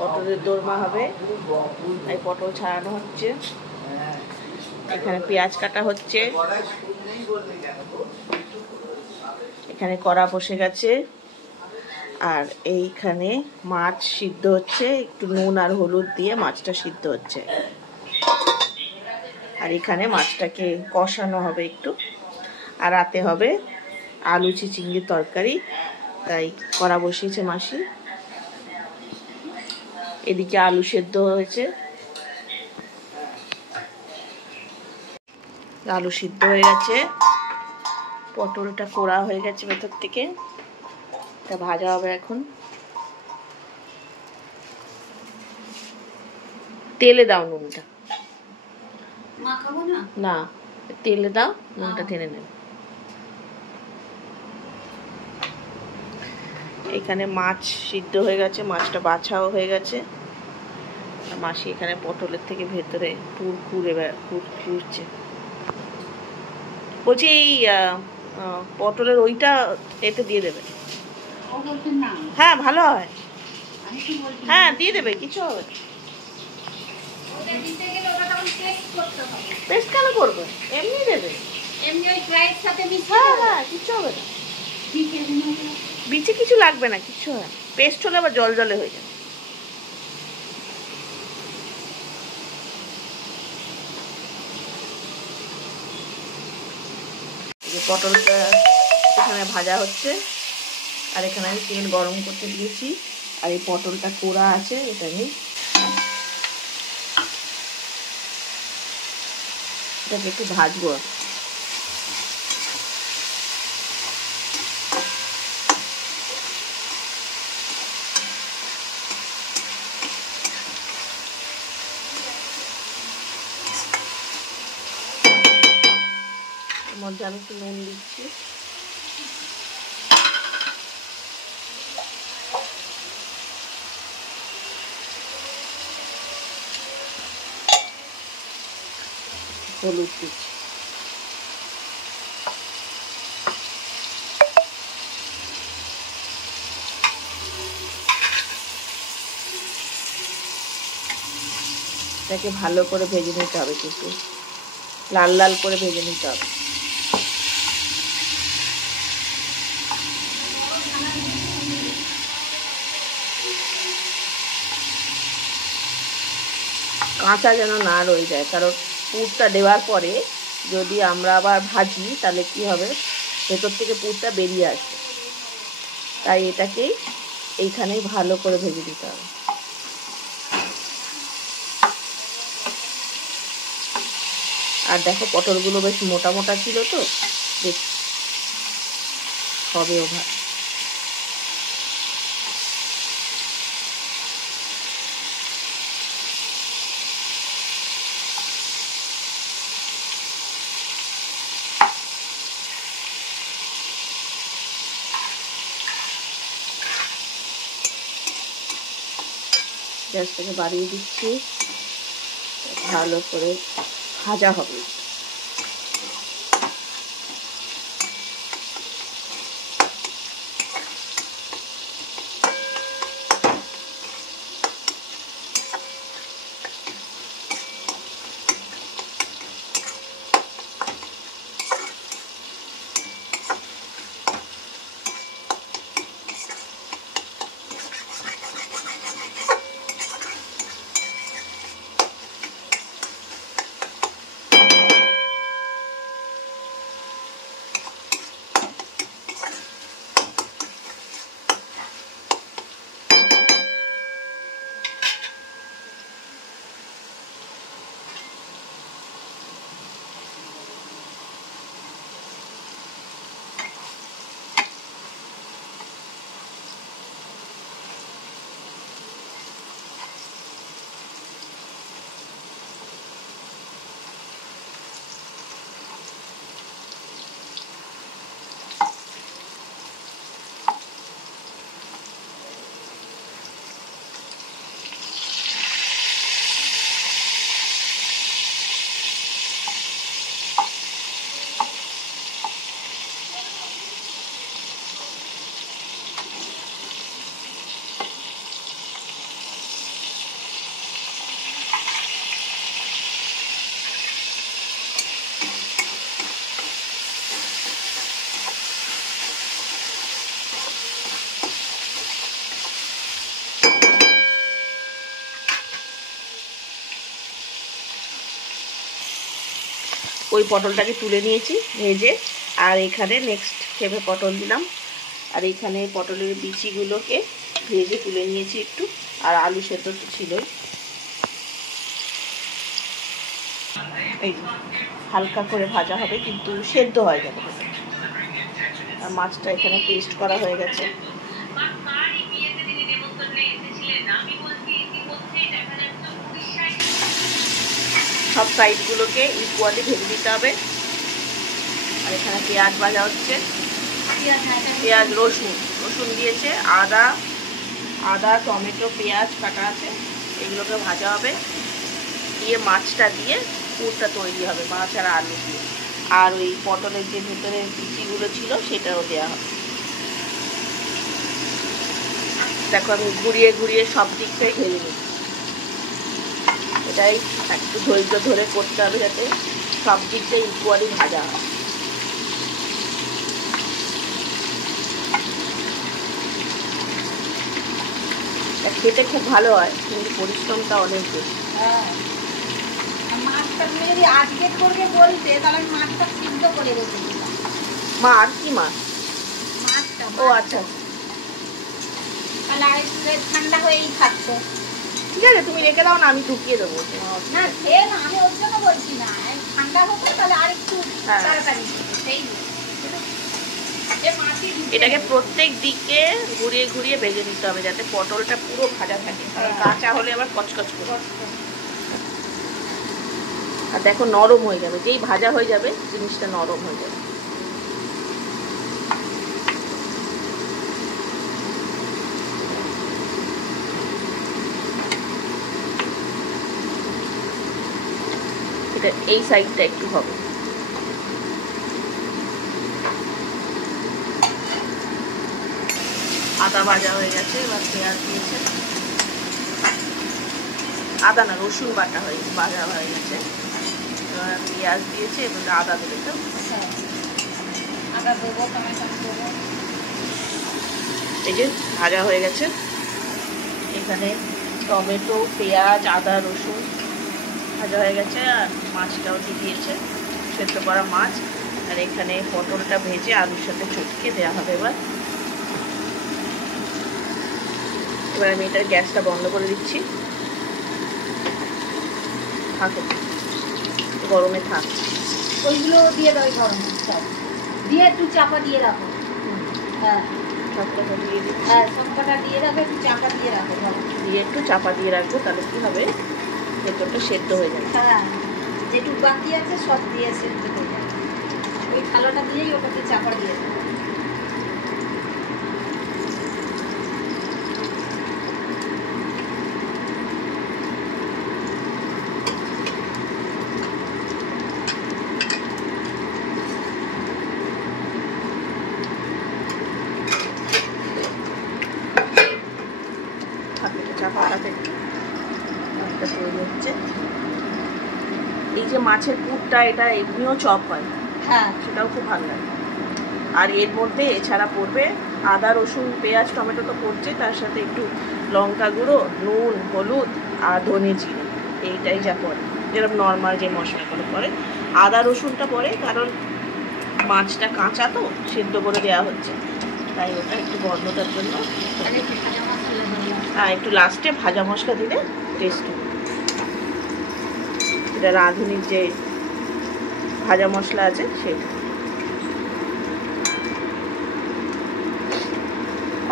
পটলের দোরমা হবে, তাই পটল ছাড়ানো হচ্ছে। এখানে পেঁয়াজ কাটা হচ্ছে, এখানে কড়া বসে গেছে, আর এইখানে মাছ সিদ্ধ হচ্ছে, একটু নুন আর হলুদ দিয়ে মাছটা সিদ্ধ হচ্ছে। আর এখানে মাছটাকে কষানো হবে একটু, আর রাতে হবে আলু চিচিঙ্গির তরকারি, তাই কড়া বসিয়েছে মাসি। এদিকে আলু সেদ্ধ হয়েছে, আলু সিদ্ধ হয়ে গেছে, পটলটা কোড়া হয়ে গেছে ভেতর থেকে, এটা ভাজা হবে এখন। তেলে দাও নুনটা, না তেলে দাও, নুনটা টেনে নেবে। এখানে মাছ সিদ্ধ হয়ে গেছে, মাছটা বাছাও হয়ে গেছে। মাসি এখানে পটলের থেকে ভেতরে পুর খুঁড়ছে। বলছি এই পটলের ওইটা এতে দিয়ে দেবে। হ্যাঁ ভালো হয়, হ্যাঁ দিয়ে দেবে, কিছু হবে। পেস্ট কেন করবে, এমনি দেবে, হ্যাঁ কিছু হবে না, বিচে কিছু লাগবে না, কিছু হয়। পেস্ট হলে আবার জল জলে হয়ে যাবে। পটলটা এখানে ভাজা হচ্ছে, আর এখানে আমি তেল গরম করতে দিয়েছি, আর এই পটলটা কোড়া আছে, এটা আমি এটাকে একটু ভাজবো। মধ্যে আমি একটু নুন দিচ্ছি, হলুদ দিচ্ছি, এটাকে ভালো করে ভেজে নিতে হবে, কিন্তু লাল লাল করে ভেজে নিতে হবে। কাঁচা যেন না রয়ে যায়, কারণ পুরটা দেওয়ার পরে যদি আমরা আবার ভাজি তাহলে কি হবে, ভেতর থেকে পুরটা বেরিয়ে আসবে, তাই এটাকেই এইখানেই ভালো করে ভেজে দিতে হবে। আর দেখো পটলগুলো বেশ মোটা মোটা ছিল, তো দেখ হবেও ভালো। গ্যাসটাকে বাড়িয়ে দিচ্ছি, ভালো করে ভাজা হবে। ওই পটলটাকে তুলে নিয়েছি ভেজে। আর এখানে নেক্সট খেপে পটল দিলাম। আর এখানে পটলের বিচিগুলোকে ভেজে তুলে নিয়েছি একটু। আর আলু সেদ্ধ তো ছিলই। এই হালকা করে ভাজা হবে, কিন্তু সেদ্ধ হয়ে যাবে। আর মাছটা এখানে পেস্ট করা হয়ে গেছে। সব সাইডগুলোকে ইকুয়ালি ভেজে দিতে হবে। আর এখানে পেঁয়াজ ভাজা হচ্ছে, পেঁয়াজ রসুন দিয়েছে, আদা টমেটো পেঁয়াজ কাটা আছে, এগুলোকে ভাজা হবে। দিয়ে মাছটা দিয়ে পুরটা তৈরি হবে, মাছ আর আলু দিয়ে। আর ওই পটলের যে ভেতরের বিচিগুলো ছিল সেটাও দেওয়া হবে। দেখো আমি ঘুরিয়ে ঘুরিয়ে সব দিকটাই ভেজে নিচ্ছি। এটাই একটু ধৈর্য ধরে করতে হবে যাতে সব দিকটাই ইকুয়ালি ভাজা হয়। খেতে খুব ভালো হয়, কিন্তু পরিশ্রমটা অনেক বেশি। মাছটা তুমি যদি আজকে করবে বলতে, তাহলে মাছটা সিদ্ধ করে রেখেছিলাম। মাছ কি মাছ? মাছটা ও আচ্ছা, তাহলে আরেকটু ঠান্ডা হয়েই থাকছে। ঠিক আছে, তুমি রেখে দাও না, আমি ঢুকিয়ে দেবো। না সে না, আমি ওর জন্য বলছি না, ঠান্ডা হতো তাহলে আরেকটু তাড়াতাড়ি সেই এটাকে প্রত্যেক দিকে ঘুরিয়ে ঘুরিয়ে ভেজে নিতে হবে যাতে পটলটা পুরো ভাজা থাকে, কারণ কাঁচা হলে আবার কচকচ করে। আর দেখো নরম হয়ে যাবে, যেই ভাজা হয়ে যাবে জিনিসটা নরম হয়ে যাবে। এটা এই সাইডটা একটু হবে। আদা ভাজা হয়ে গেছে, এবার পেঁয়াজ দিয়েছে, আদা না রসুন বাটা ভাজা হয়ে গেছে। এবার পেঁয়াজ দিয়েছে, এবার আদা দেবে তো, আদা দেবো, টমেটো দেবো। এই যে ভাজা হয়ে গেছে। এখানে টমেটো পেঁয়াজ আদা রসুন ভাজা হয়ে গেছে। আর মাছটাও দিয়েছে, সেদ্ধ করা মাছ। আর এখানে পটলটা ভেজে আলুর সাথে চটকে দেওয়া হবে। এবার আমি এটার গ্যাসটা বন্ধ করে দিচ্ছি। থাকো, গরমে থাক। ওইগুলো দিয়ে দাও গরমে, সব দিয়ে একটু চাপা দিয়ে রাখো। হ্যাঁ সবকটা দিয়ে দিচ্ছি। হ্যাঁ সবকটা দিয়ে রাখো, একটু চাপা দিয়ে রাখো। দিয়ে একটু চাপা দিয়ে রাখবো, তাহলে কি হবে ভেতরটা সেদ্ধ হয়ে যাবে। হ্যাঁ যেটুকু বাকি আছে সব দিয়ে সেদ্ধ হয়ে যাবে। ওই থালাটা দিয়েই ওটাকে চাপা দিয়ে দেবো। এই যে মাছের পুরটা, এটা এমনিও চপ হয়, হ্যাঁ সেটাও খুব ভালো লাগে। আর এর মধ্যে এছাড়া পড়বে আদা রসুন পেঁয়াজ টমেটো তো পড়ছে, তার সাথে একটু লঙ্কা গুঁড়ো নুন হলুদ আর ধনে জিরে, এইটাই যা পড়ে, যেরকম নর্মাল যে মশলাগুলো পড়ে। আদা রসুনটা পড়ে কারণ মাছটা কাঁচা তো, সেদ্ধ করে দেওয়া হচ্ছে, তাই ওটা একটু গন্ধটার জন্য। হ্যাঁ একটু লাস্টে ভাজা মশলা দিলে টেস্ট হবে। এটা রাঁধুনির যে ভাজা মশলা আছে সেটা।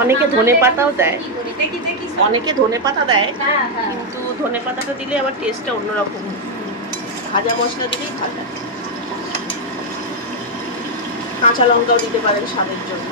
অনেকে ধনে পাতাও দেয়, অনেকে ধনে পাতা দেয়, কিন্তু ধনে পাতাটা দিলে আবার টেস্টটা অন্যরকম। ভাজা মশলা দিলেই ভালো লাগে। কাঁচা লঙ্কাও দিতে পারেন স্বাদের জন্য।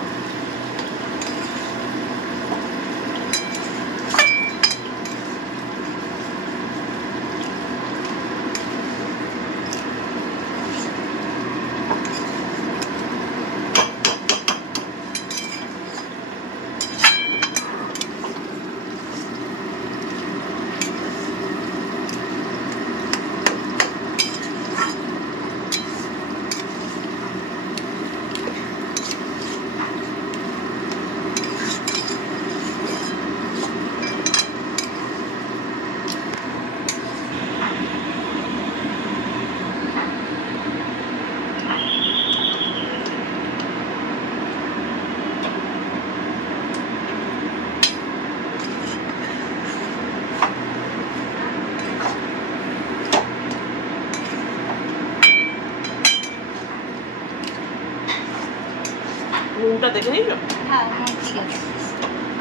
নুনটা দেখে নিস? হ্যাঁ নুন ঠিক আছে,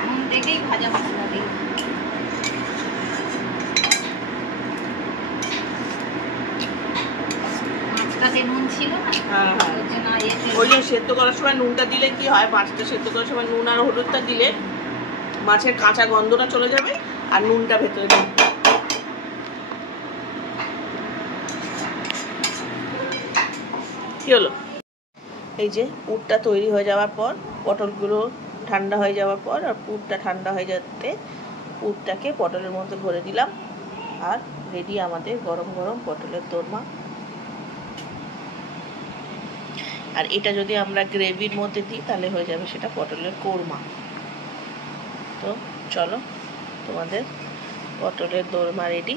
নুন দেখেই ভাজা মশলা দিই। মাছটাতে নুন ছিল না, হ্যাঁ হ্যাঁ, ওর জন্য ওই জন্য সেদ্ধ করার সময় নুনটা দিলে কি হয়, মাছটা সেদ্ধ করার সময় নুন আর হলুদটা দিলে মাছের কাঁচা গন্ধটা চলে যাবে আর নুনটা ভেতরে ঢুকবে। কি হলো? এই যে পুরটা তৈরি হয়ে যাওয়ার পর, পটলগুলো ঠান্ডা হয়ে যাওয়ার পর আর পুরটা ঠান্ডা হয়ে যেতে পুরটাকে পটলের মধ্যে ভরে দিলাম। আর রেডি আমাদের গরম গরম পটলের দোরমা। আর এটা যদি আমরা গ্রেভির মধ্যে দিই তাহলে হয়ে যাবে সেটা পটলের কোরমা। তো চলো, তোমাদের পটলের দোরমা রেডি।